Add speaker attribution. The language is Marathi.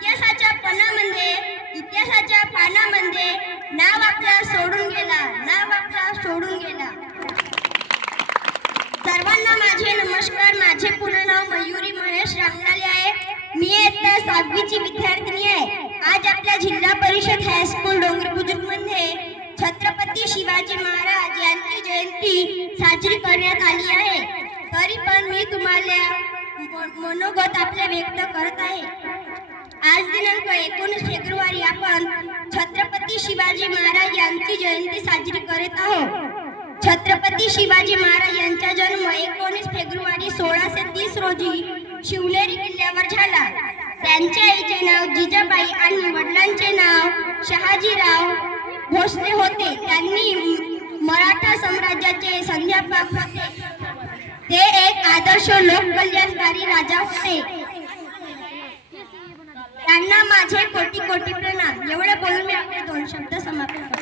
Speaker 1: इतिहासाच्या पानामध्ये इतिहासाच्या पानामध्ये नाव आपला सोडून गेला. नाव आपला सोडून गेला. सर्वांना माझे नमस्कार. माझे पूर्ण नाव मयुरी महेश रामनाले आहे. मी इयत्ता सहावीची विद्यार्थिनी आहे. आज आपल्या जिल्हा परिषद हायस्कूल डोंगरमध्ये छत्रपती शिवाजी महाराज यांची जयंती साजरी करण्यात आली आहे. तरी पण मी तुम्हाला म- मनोगत आपले व्यक्त करत आहे. त्यानंतर एकोणीस फेब्रुवारी आपण छत्रपती शिवाजी महाराज यांची जयंती साजरी करत आहोत. छत्रपती शिवाजी महाराज यांचा जन्म एकोणीस फेब्रुवारी सोळाशे तीस रोजी शिवनेरी किल्ल्यावर झाला. त्यांच्या आईचे नाव जिजाबाई आणि वडिलांचे नाव शहाजीराव भोसले होते. त्यांनी मराठा साम्राज्याचे संध्यापक होते. ते एक आदर्श लोककल्याणकारी राजा होते. त्यांना माझे कोटी कोटी प्रणाम. एवढं बोलून मी आपले दोन शब्द समाप्त करतो.